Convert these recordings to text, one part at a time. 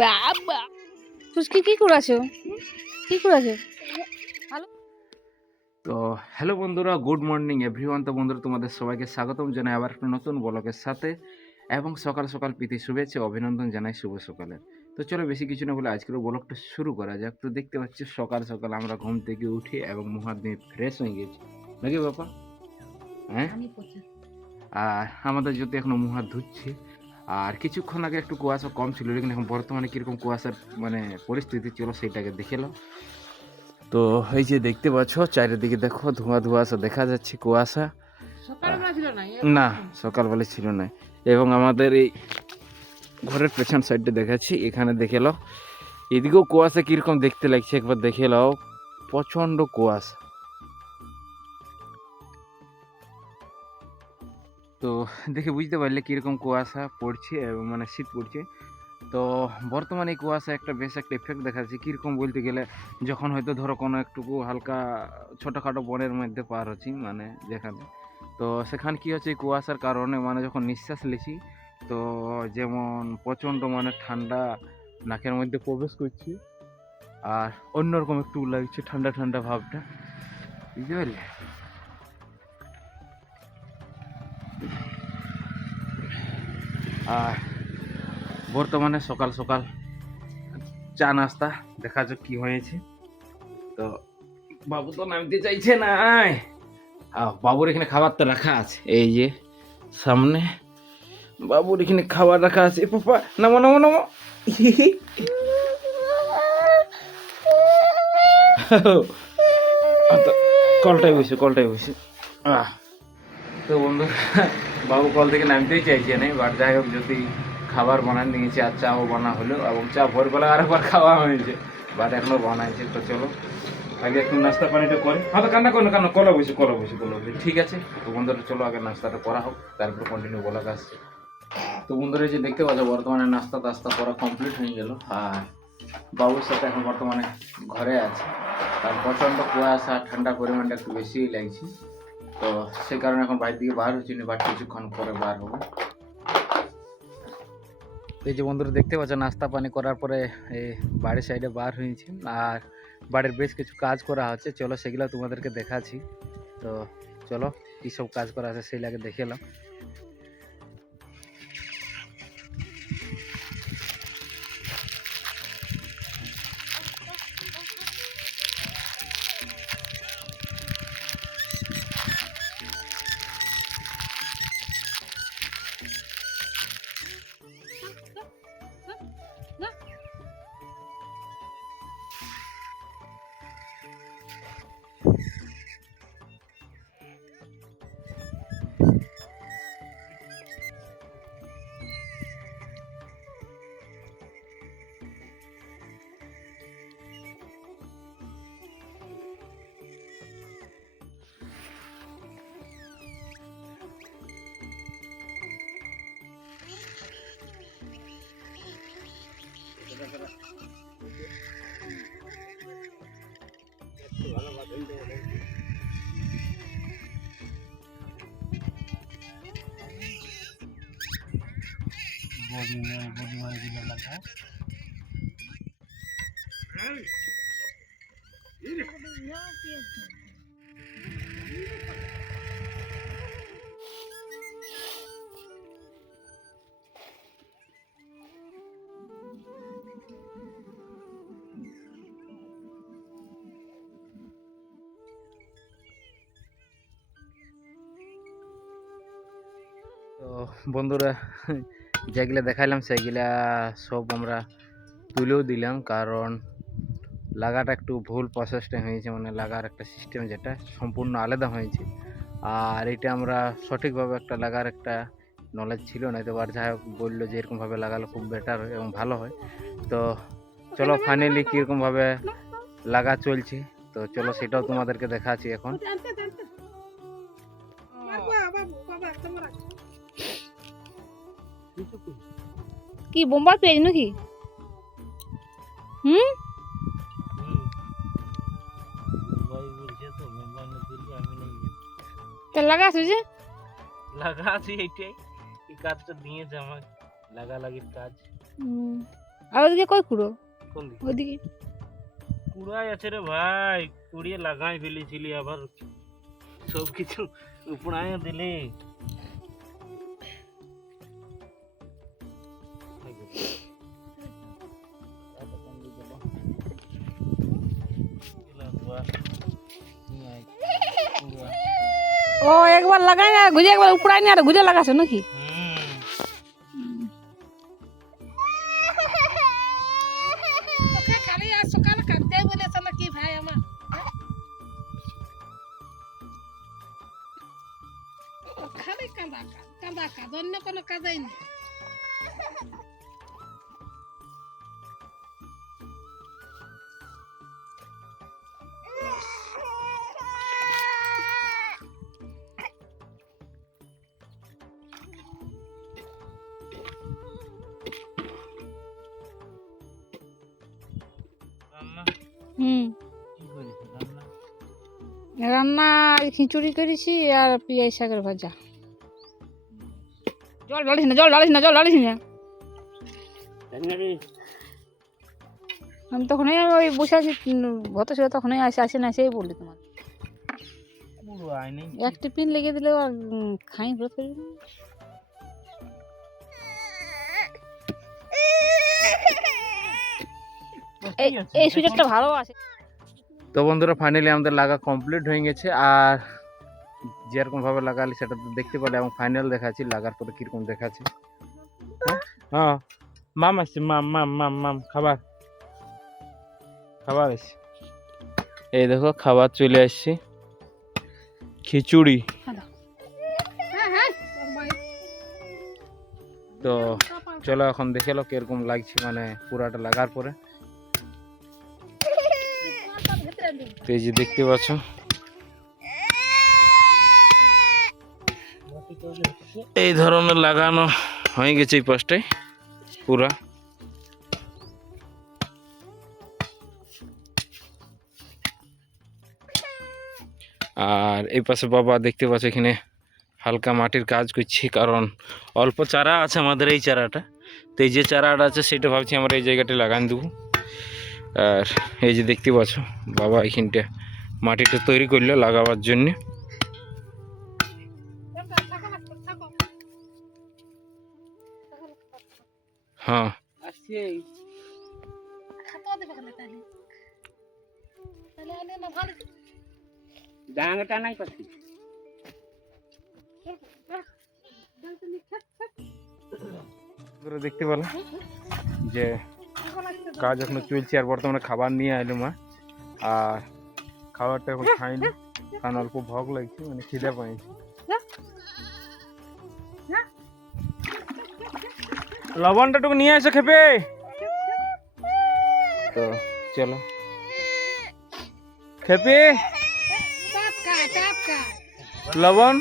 বাবা ফুসকি কি করেছো? কি করেছো? তো হ্যালো বন্ধুরা, গুড মর্নিং এভরিওয়ান। তো বন্ধুরা, তোমাদের সবাইকে স্বাগতম জানাই আবার একটা নতুন ব্লগের সাথে, এবং সকাল সকাল প্রীতি শুভেচ্ছা অভিনন্দন জানাই শুভ সকালে। তো চলো বেশি কিছু না বলে আজকের ব্লগটা শুরু করা যাক। তো দেখতে পাচ্ছি সকাল সকাল আমরা ঘুম থেকে উঠি এবং মুখ হাত দিয়ে ফ্রেশ হয়ে গেছি নাকি বাবা? হ্যাঁ, আর আমাদের যদি এখনো মুখ হাত ধুচ্ছি। আর কিছুক্ষণ আগে একটু কুয়াশা কম ছিল, লেকিন এখন বর্তমানে কিরকম কুয়াশার মানে পরিস্থিতি চলো সেটাকে দেখে নাও। তো এই যে দেখতে পাচ্ছ চারিদিকে দেখো ধোঁয়া ধোঁয়াশা দেখা যাচ্ছে, কুয়াশা না সকালবেলা ছিল না। এবং আমাদের এই ঘরের পেছন সাইডে দেখাচ্ছি, এখানে দেখে নাও, এদিকেও কুয়াশা কিরকম দেখতে লাগছে একবার দেখে নাও, প্রচন্ড কুয়াশা। তো দেখে বুঝতে পারলে কিরকম কুয়াশা পড়ছে এবং মানে শীত পড়ছে। তো বর্তমানে এই কুয়াশা একটা বেশ একটা এফেক্ট দেখা যাচ্ছে, কীরকম বলতে গেলে যখন হয়তো ধরো কোনো একটুকু হালকা ছোটোখাটো বনের মধ্যে পার হচ্ছি মানে যেখানে, তো সেখানে কী হচ্ছে এই কুয়াশার কারণে মানে যখন নিঃশ্বাস নিচ্ছি তো যেমন প্রচণ্ড মানে ঠান্ডা নাকের মধ্যে প্রবেশ করছে, আর অন্যরকম একটু লাগছে ঠান্ডা ঠান্ডা ভাবটা, বুঝতে পারলে? আর বর্তমানে সকাল সকাল চা নাস্তা দেখা যাক কি হয়েছে। তো বাবু তো নামতে চাইছে না, বাবুর এখানে খাবার তো রাখা আছে, এই যে সামনে বাবুর এখানে খাবার রাখা আছে। পাপা নামো নামো নামো, কলটাই বসে কলটাই বসে। তো বন্ধু, বাবু কল থেকে নামতেই চাইছে না, বাট যাই হোক যদি খাবার বানান নিয়েছে আর চাও বানা হলো, এবং চা ভোরবেলা আরেকবার খাওয়া হয়েছে, বাট এখনো বানাইছে। তো চলো আগে একটু নাস্তা পানিটা করে, তো কান্না করো না, কান্না কলা বসে ঠিক আছে। তো বন্ধুরা চলো আগে নাস্তাটা করা হোক, তারপর কন্টিনিউ বলা আসছে। তো বন্ধুরা যে দেখতে পাচ্ছ বর্তমানে নাস্তা টাস্তা করা কমপ্লিট হয়ে গেল, আর বাবুর সাথে এখন বর্তমানে ঘরে আছে, কারণ প্রচণ্ড কুয়াশা ঠান্ডা পরিমাণটা একটু বেশিই লাগছে। তো সে কারণে এখন বাইরে দিকে বার হচ্ছি না, বাট কিছুক্ষণ পরে বার হবো। এই যে বন্ধুরা দেখতে পাচ্ছ নাস্তা পানি করার পরে এই বাড়ির সাইডে বার হয়েছি, আর বাড়ির বেশ কিছু কাজ করা হচ্ছে, চলো সেগুলো তোমাদেরকে দেখাচ্ছি। তো চলো কী সব কাজ করা আছে সেইগুলোকে দেখে এলাম। তো বন্ধুরা যেগুলো দেখাইলাম সেগুলা সব আমরা তুলেও দিলাম, কারণ লাগাটা একটু ভুল প্রসেসটা হয়েছে, মানে লাগার একটা সিস্টেম যেটা সম্পূর্ণ আলাদা হয়েছে, আর এটা আমরা সঠিকভাবে একটা লাগার একটা নলেজ ছিল না। তো আর যাই হোক বললো যে এরকমভাবে লাগালে খুব বেটার হয় এবং ভালো হয়। তো চলো ফাইনালি কীরকমভাবে লাগা চলছে, তো চলো সেটাও তোমাদেরকে দেখাচ্ছি এখন। কি বোম্বার পেজ নাকি? হুম, তা লাগাছো যে? লাগাছি এইটাই, এই কাজটা দিয়েছে আমার লাগালাগির কাজ। আর ওদিকে কই কুড়ো? কোন দিকে? ওদিকে কুড়াই আছে রে ভাই, কুড়িয়ে লাগাই ফেলেছিলি, আবার সব কিছু উপড়ায় দিলে। ও একবার লাগাই না ঘুরে, একবার উপড়াই না আর ঘুরে লাগাছো নাকি? খালি আর সকাল কাঁদতে বলেছ নাকি ভাই আমার? খালি কাঁদা কাঁদ, অন্য কোনো কাজাই নেই। রান্না খিচুড়ি করেছি আর পেঁয়াজ শাকের ভাজা। জল ঢালিস না, জল ঢালিস না, জল ঢালিস না। আমি তখনই ওই বসে আছি, ভত ছিল তখনই আসে না, সেই বললি তোমার এক টিফিন লেগে দিলে আর খাই ব্রত করি। এই সুযোগটা ভালো আছে। তো বন্ধুরা ফাইনালি আমাদের লাগা কমপ্লিট হয়ে গেছে, আর যেরকম ভাবে লাগালি সেটা তো দেখতে পেলে, এবং ফাইনাল দেখাচ্ছি লাগার পরে কিরকম দেখাচ্ছে। হ্যাঁ মাম আসছে, মাম মাম মাম মাম খাবার খাবার আসছে। এই দেখো খাবার চলে আসছে, খিচুড়ি। তো চলো এখন দেখে লো কিরকম লাগছে, মানে পুরাটা লাগার পরে। তো এই যে দেখতে পাচ্ছ এই ধরনের লাগানো হয়ে গেছে এই পাশটায় পুরা। আর এই পাশে বাবা দেখতে পাচ্ছ এখানে হালকা মাটির কাজ করছি, কারণ অল্প চারা আছে আমাদের এই চারাটা। তো এই যে চারাটা আছে সেটা ভাবছি আমরা এই জায়গাটা লাগান দেবো। আর এই যে দেখতে পাচ্ছ বাবা এখানটা মাটিটা তৈরি করলো লাগাবার জন্য। হ্যাঁ ডাঙাটা নাই পাচ্ছি। দেখতে পেলাম যে কাজ এখনো চলছে, আর বর্তমানে খাবার নিয়ে এলো মা, আর খাবারটা এখন খাইনি কারণ অল্প ভোগ লাগছে, মানে খিদে পাইছি। লবণটা টুকু নিয়ে এসে খেপে। তো চলো খেপে লবণ।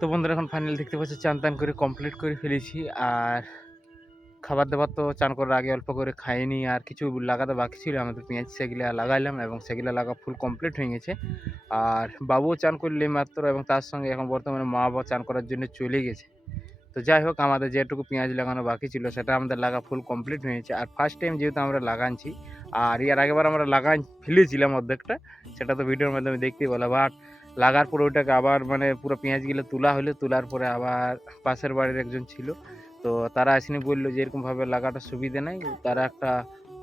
তো বন্ধুরা এখন ফাইনাল দেখতে পাচ্ছি চান টান করে কমপ্লিট করে ফেলেছি, আর খাবার দাবার তো চান করার আগে অল্প করে খাইনি, আর কিছু লাগাতে বাকি ছিল আমাদের পেঁয়াজ, সেগুলা লাগাইলাম এবং সেগুলা লাগা ফুল কমপ্লিট হয়ে গেছে। আর বাবুও চান করলে মাত্র, এবং তার সঙ্গে এখন বর্তমানে মা বাবা চান করার জন্য চলে গেছে। তো যাই হোক আমাদের যেটুকু পেঁয়াজ লাগানো বাকি ছিল সেটা আমাদের লাগা ফুল কমপ্লিট হয়েছে। আর ফার্স্ট টাইম যেহেতু আমরা লাগাচ্ছি, আর এর আগেবার আমরা লাগাই ফেলেছিলাম অর্ধেকটা, সেটা তো ভিডিওর মাধ্যমে দেখতেই বলা। বাট লাগার পরে ওইটাকে আবার মানে পুরো পেঁয়াজগুলো তোলা হলো, তোলার পরে আবার পাশের বাড়ির একজন ছিল, তো তারা আসেনি, বললো যে এরকমভাবে লাগাটা সুবিধা নেই, তারা একটা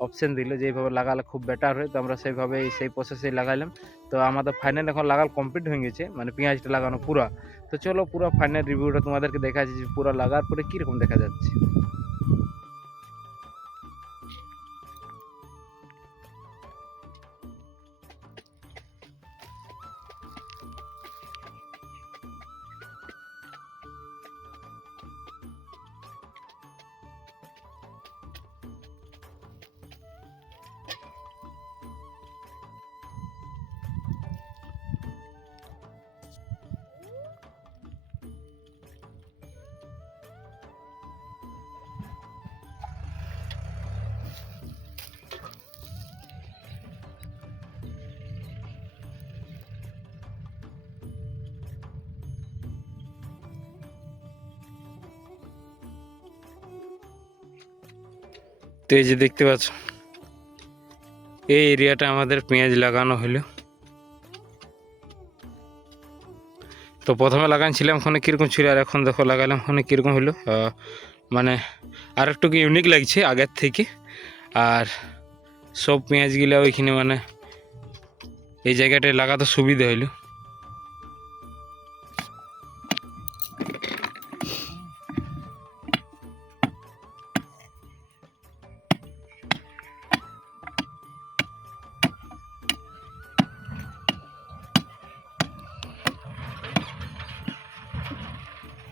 অপশন দিল যে এইভাবে লাগালে খুব বেটার হয়। তো আমরা সেইভাবেই সেই প্রসেসেই লাগাইলাম। তো আমাদের ফাইনাল এখন লাগাল কমপ্লিট হয়ে গেছে, মানে পেঁয়াজটা লাগানো পুরা। তো চলো পুরো ফাইনাল রিভিউটা তোমাদেরকে দেখাচ্ছি যে পুরো লাগার পরে কীরকম দেখা যাচ্ছে। তো এই যে দেখতে পাচ্ছ এই এরিয়াটা আমাদের পেঁয়াজ লাগানো হলো। তো প্রথমে লাগাইছিলাম ওখানে কীরকম ছিল আর এখন দেখো লাগালাম ওখানে কীরকম হলো, মানে আর একটু কি ইউনিক লাগছে আগের থেকে। আর সব পেঁয়াজগুলো ওইখানে মানে এই জায়গাটায় লাগাতে সুবিধা হইলো।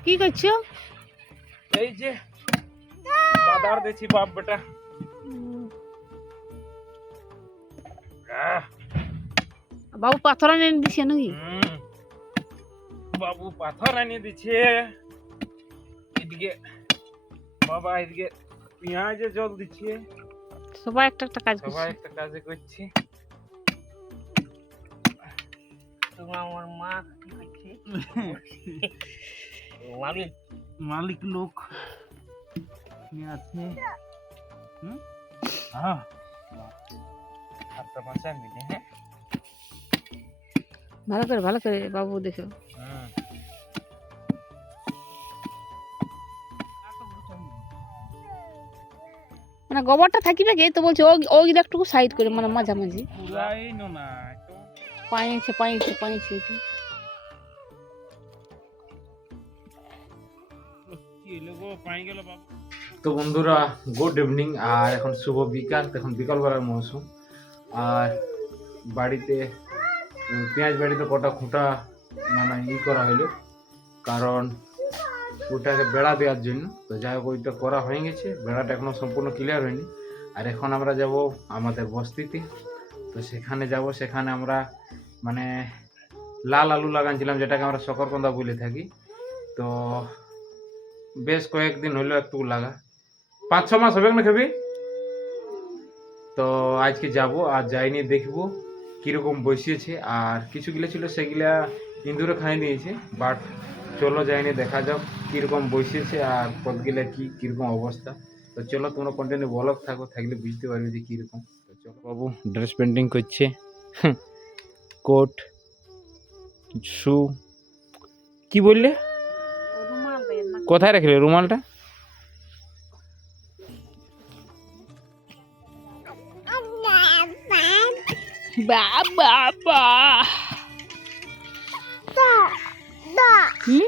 কি করছো? এই যে বাদার দিচ্ছি বাপ বেটা। বাবু পাথর এনে দিছে নাকি? বাবু পাথর আনিয়ে দিচ্ছে। এদিকে বাবা এদিকে পেঁয়াজে জল দিচ্ছে। সবাই একটা একটা কাজ সবাই করছে। একটা কাজে করছি। আমার মা কি করছে? মালিক লোক আছে। হাতটা বাঁচা মিলে। হ্যাঁ ভালো করে বাবু দেখো। মানে গোবরটা থাকিবে গে তো বলছে ওই একটু সাইড করে মানে মাঝামাঝি পুরাই না পাইছে তো বন্ধুরা গুড ইভিনিং, আর এখন শুভ বিকাল। এখন বিকালবেলার মৌসুম। আর বাড়িতে পেঁয়াজ বাড়িতে কটা খুঁটা মানে করা হলো, কারণ ওটাকে বেড়া দেওয়ার জন্য। তো যাই হোক ওইটা করা হয়ে গেছে, বেড়াটা এখনো সম্পূর্ণ ক্লিয়ার হয়নি। আর এখন আমরা যাব আমাদের বস্তিতে। তো সেখানে যাব, সেখানে আমরা মানে লাল আলু লাগাচ্ছিলাম, যেটাকে আমরা শকরকন্দা বলে থাকি। তো বেশ কয়েকদিন হলো একটু লাগা, 5-6 মাস হবে না খাবি। তো আজকে যাব, আর যাইনি দেখবো কীরকম বসিয়েছে। আর কিছুগুলো ছিল সেগুলা ইন্দুরে খাই দিয়েছে, বাট চলো যাইনি দেখা যাক কীরকম বসিয়েছে আর কতগুলা কীরকম অবস্থা। তো চলো তোমরা কন্টিনিউ ব্লগ থাকলে বুঝতে পারবে যে কীরকম। তো চলো বাবু ড্রেস পেন্টিং করছে, কোট শু কি বললে, কোথায় রাখলে রুমালটা? বাবা কি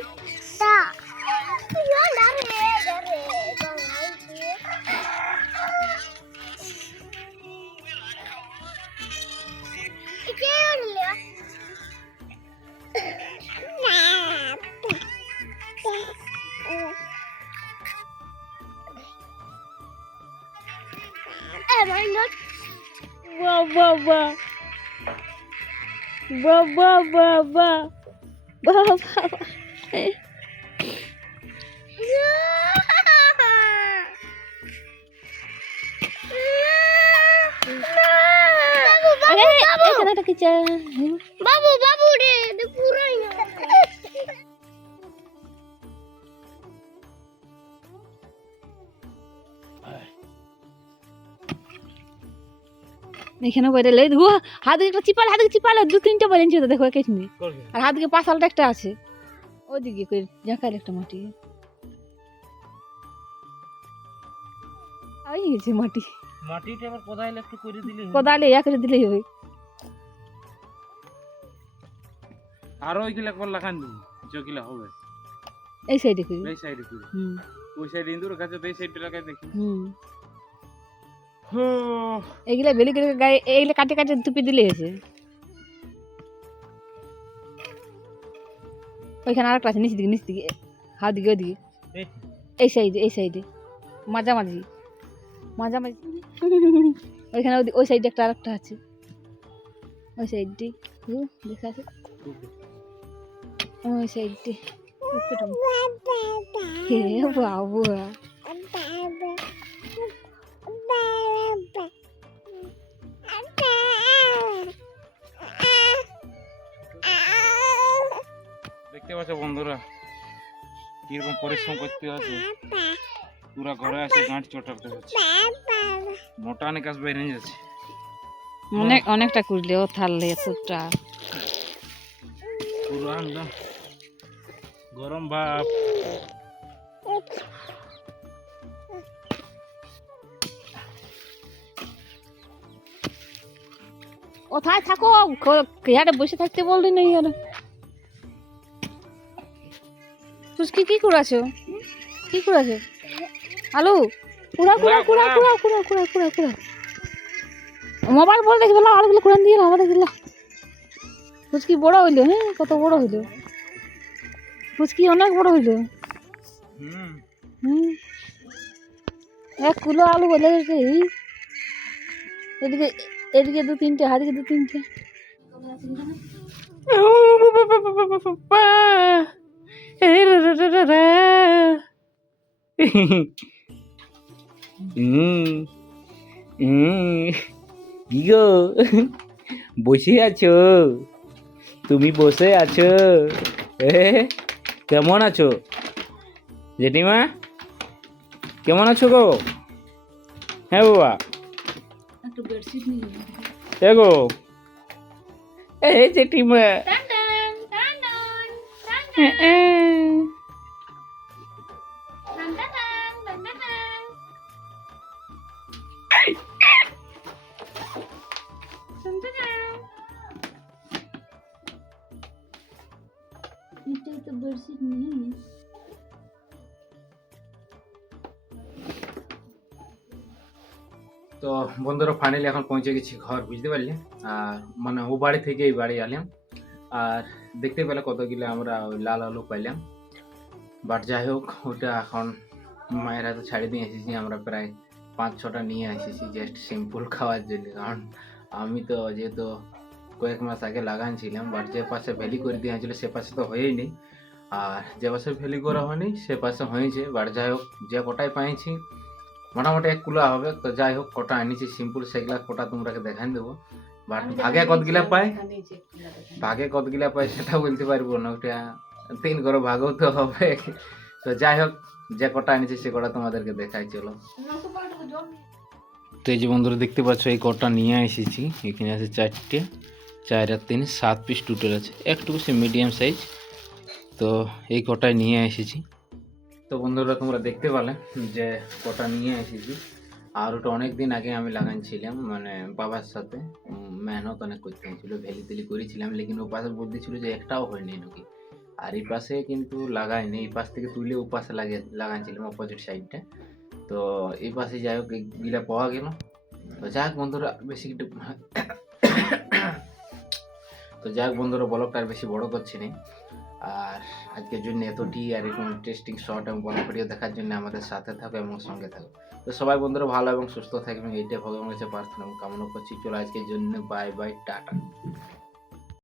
বাবু রে পুরাই না এখানে বাইরে লাই দেখো হাতে একটা চিপালে 2-3টা বেরিয়েছে তো দেখো একেই নিয়ে। আর হাতকে পাশালটা একটা আছে ওদিকে কই জাকার একটা মাটি আই গেছে মাটিটা আবার কোদালে একটু করে দিলে কোদালে ইয়া করে দিলেই হবে। আর ওইগুলা কোন লাগান দি যেগুলা হবে এই সাইডে করি, এই সাইডে করি। ওই সাইডে ইন্দুর কাছে এই সাইডে লাগাই দেখি। এইগুলা বেলি করে গায়ে এইগুলা কাটে তুপি দিলে হয়েছে। ওইখানে আরেকটা আছে নিচ দিকে হাত দিকে ওইদিকে এই সাইডে মাঝামাঝি ওইখানে ওই সাইডে একটা আরেকটা আছে, ওই সাইডটি দেখা আছে ওই সাইডটি। হে বাবু দেখতে পাচ্ছ বন্ধুরা কিরকম পরিশ্রম করতে হচ্ছে, পুরা ঘরে আসে গাঁট চটাতে হচ্ছে। মোটা অনেক আসবে এনে যাচ্ছে অনেকটা করলে ও থাললে এতটা পুরো একদম গরম ভাব কোথায় থাকো ইয়ারে বসে থাকতে বললি না ইয়ারে ফুচকি কি করেছো কি করেছো আলু কুড়া কুড়া কুড়া কুড়া কুড়া কুড়া কুড়া কুড়া মোবাইল বলে দেখবে আলুগুলো কুড়ান দিয়ে আমাদের দিল ফুচকি বড় হইলো হ্যাঁ কত বড় হইলো ফুচকি অনেক বড় হইলো হুম 1 কিলো আলু বলে গেছে এদিকে এদিকে 2-3টে হাদিকে 2-3টে গো বসে আছো তুমি বসে আছো কেমন আছো জেঠিমা কেমন আছো গো হ্যাঁ বাবা একটু বেডশিট নিয়ে গো জেঠিমা এটাই তো বেডশিট নেই তো বন্ধুরা ফাইনালি এখন পৌঁছে গেছি ঘর বুঝতে পারলি আর মানে ও বাড়ি থেকে এই বাড়ি আলাম আর দেখতে পেলে কতগুলো আমরা ওই লাল আলু পাইলাম বাট যাই হোক ওটা এখন মায়ের হাতে ছাড়ি দিয়ে এসেছি আমরা প্রায় 5-6টা নিয়ে এসেছি জাস্ট সিম্পল খাওয়ার জন্য কারণ আমি তো যেহেতু কয়েক মাস আগে লাগানছিলাম বাট যে পাশে ভ্যালি করে দিয়েছিল সে পাশে তো হয়েই নি আর যে পাশে ভ্যালি করা হয়নি সে পাশে হয়েছে বাট যাই হোক যে কটাই পাইছি মোটামুটি 1 কিলো হবে তো যাই হোক কটা আনিছি সিম্পল সেগুলা কটা তোমরাকে দেখান দেবো বাট ভাগে কতগুলা পাই সেটা বলতে পারবো না ওটা 3 করে ভাগও তো হবে তো যাই হোক যে কটা আনিছি সে কটা তোমাদেরকে দেখাই চলো তো এই যে বন্ধুরা দেখতে পাচ্ছ এই কটা নিয়ে এসেছি এখানে আছে 4টে 4 আর 3 7 পিস টোটাল আছে একটু সে মিডিয়াম সাইজ তো এই কটাই নিয়ে এসেছি তো বন্ধুরা তোমরা দেখতে পেলে যে কটা নিয়ে এসেছি আর ওটা অনেক দিন আগে আমি লাগানছিলাম মানে বাবার সাথে মেহনত অনেক করতে হয়েছিল ভ্যালি তেলি করেছিলাম লেকিন ও পাশে বলতে ছিল যে একটাও হয়নি নাকি আর এই পাশে কিন্তু লাগাইনি এই পাশ থেকে তুলে ও পাশে লাগাইছিলাম অপোজিট সাইডটা তো এই পাশে যাই হোক গিলা পাওয়া গেল তো যাই হোক বন্ধুরা বেশি একটু তো যাই হোক বন্ধুরা ব্লগটা আর বেশি বড় করছি না আর আজকের জন্য এতটি আর এরকম ইন্টারেস্টিং শর্ট এবং ব্লগ ভিডিও দেখার জন্য আমাদের সাথে থাকো এবং সঙ্গে থাকো তো সবাই বন্ধুরা ভালো এবং সুস্থ থাকবেন এইটাই ভগবানের কাছে প্রার্থনা এবং কামনা করছি চলো আজকের জন্য বাই বাই টাটা